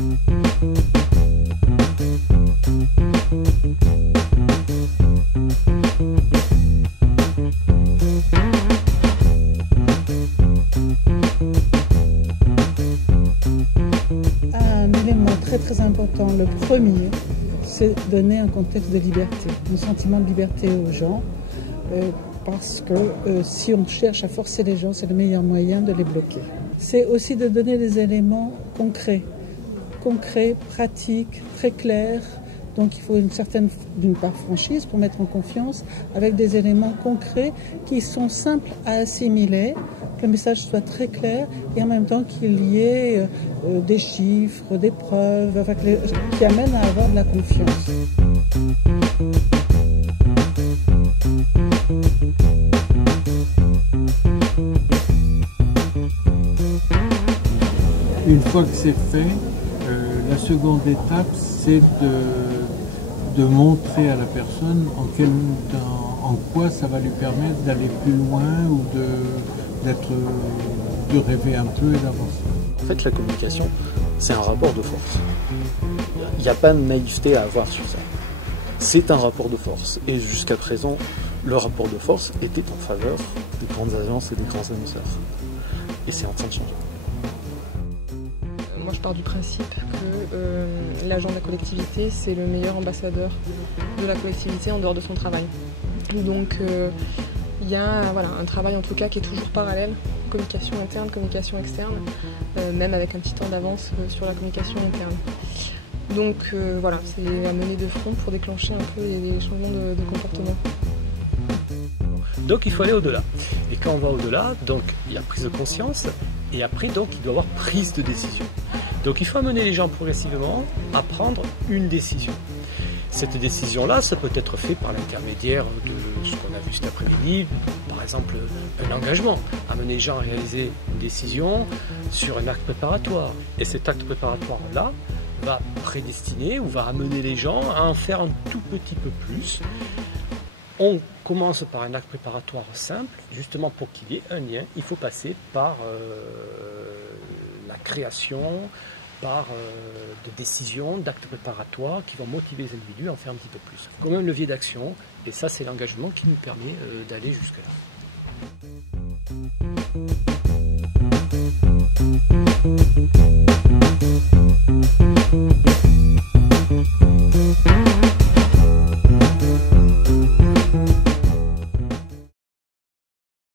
Un élément très important, le premier, c'est donner un contexte de liberté, un sentiment de liberté aux gens, parce que si on cherche à forcer les gens, c'est le meilleur moyen de les bloquer. C'est aussi de donner des éléments concrets, pratiques, très clairs. Donc il faut une certaine, d'une part, franchise pour mettre en confiance, avec des éléments concrets qui sont simples à assimiler, que le message soit très clair et en même temps qu'il y ait des chiffres, des preuves, enfin, qui amènent à avoir de la confiance. Une fois que c'est fait, la seconde étape, c'est de montrer à la personne en quoi ça va lui permettre d'aller plus loin ou de rêver un peu et d'avancer. En fait, la communication, c'est un rapport de force. Il n'y a pas de naïveté à avoir sur ça. C'est un rapport de force. Et jusqu'à présent, le rapport de force était en faveur des grandes agences et des grands annonceurs. Et c'est en train de changer. Moi, je pars du principe que l'agent de la collectivité, c'est le meilleur ambassadeur de la collectivité en dehors de son travail. Donc, il y a un travail en tout cas qui est toujours parallèle, communication interne, communication externe, même avec un petit temps d'avance sur la communication interne. Donc c'est à mener de front pour déclencher un peu les changements de comportement. Donc il faut aller au-delà. Et quand on va au-delà, donc il y a prise de conscience, et après donc il doit y avoir prise de décision. Donc il faut amener les gens progressivement à prendre une décision. Cette décision-là, ça peut être fait par l'intermédiaire de ce qu'on a vu cet après-midi, par exemple un engagement, amener les gens à réaliser une décision sur un acte préparatoire. Et cet acte préparatoire-là va prédestiner ou va amener les gens à en faire un tout petit peu plus. On commence par un acte préparatoire simple, justement pour qu'il y ait un lien, il faut passer par la création, par des décisions, d'actes préparatoires qui vont motiver les individus à en faire un petit peu plus. Comme un levier d'action, et ça c'est l'engagement qui nous permet d'aller jusque-là.